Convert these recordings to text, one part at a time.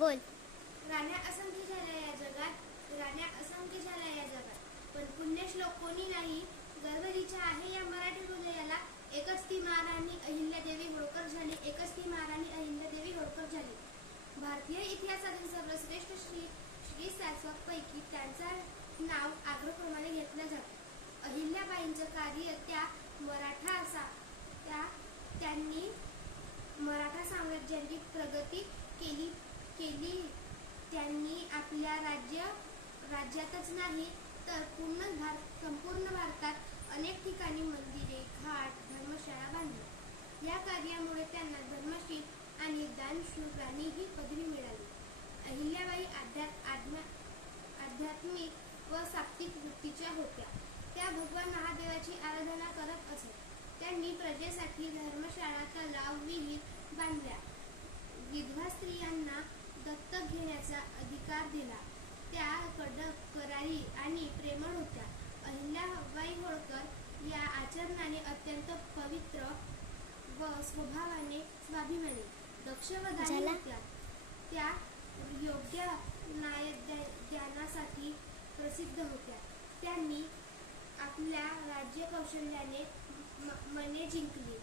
बोल. राण्या असंख्य झाल्या या जगात. राण्या असंख्य झाल्या या जगात. पण पुण्यश्लोक कोणी नाही? गर्भरीच्या आहे या मराठी हृदयाला. एकच ती महाराणी अहिल्यादेवी होळकर झाली. एकच ती महाराणी अहिल्यादेवी होळकर झाली. भारतीय इतिहासातील सर्वश्रेष्ठ श्री श्री पैकी त्यांचं नाव आग्रक्रमाने घेतलं जातं. अहिल्याबाईंचं कार्य त्या मराठा असा त्या त्यांनी मराठा साम्राज्याची प्रगती केली. त्यांनी आपल्या राज्य राज्यातच नाही तर पूर्ण भारत संपूर्ण भारतात अनेक ठिकाणी मंदिरे घाट धर्मशाळा बांधली. या कार्यामुळे त्यांना धर्मशील आणि दानशूर राणी ही पदवी मिळाली. अहिल्याबाई आध्या आध्यात्मिक व सात्विक वृत्तीच्या होत्या. त्या भगवान महादेवाची आराधना करत असत. त्यांनी प्रजेसाठी धर्मशाळा तलाव विहीर बांधल्या विधवा स्त्रियांना घेण्याचा अधिकार दिला. त्या कडक करारी आणि प्रेमळ होत्या. अहिल्याबाई होळकर या आचरणाने अत्यंत पवित्र व स्वभावाने स्वाभिमानी दक्ष व दानी? होत्या. त्या योग्य न्याय द्या- ज्ञानासाठी प्रसिद्ध होत्या. त्यांनी आपल्या राज्य कौशल्याने मने जिंकली.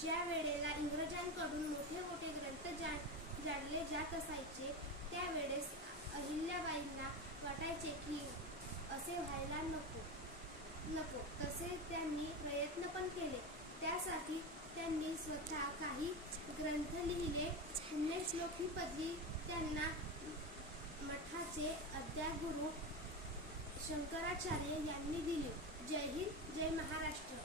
ज्या वेळेला इंग्रजांकडून मोठे मोठे जाणले जात असायचे त्यावेळेस अहिल्याबाईंना वाटायचे की असे व्हायला नको. नको. तसे त्यांनी प्रयत्न पण केले. त्यासाठी त्यांनी स्वतः काही ग्रंथ लिहिले. पुण्यश्लोक ही पदवी त्यांना मठाचे अध्यागुरु शंकराचार्य यांनी दिली. जय हिंद जय महाराष्ट्र.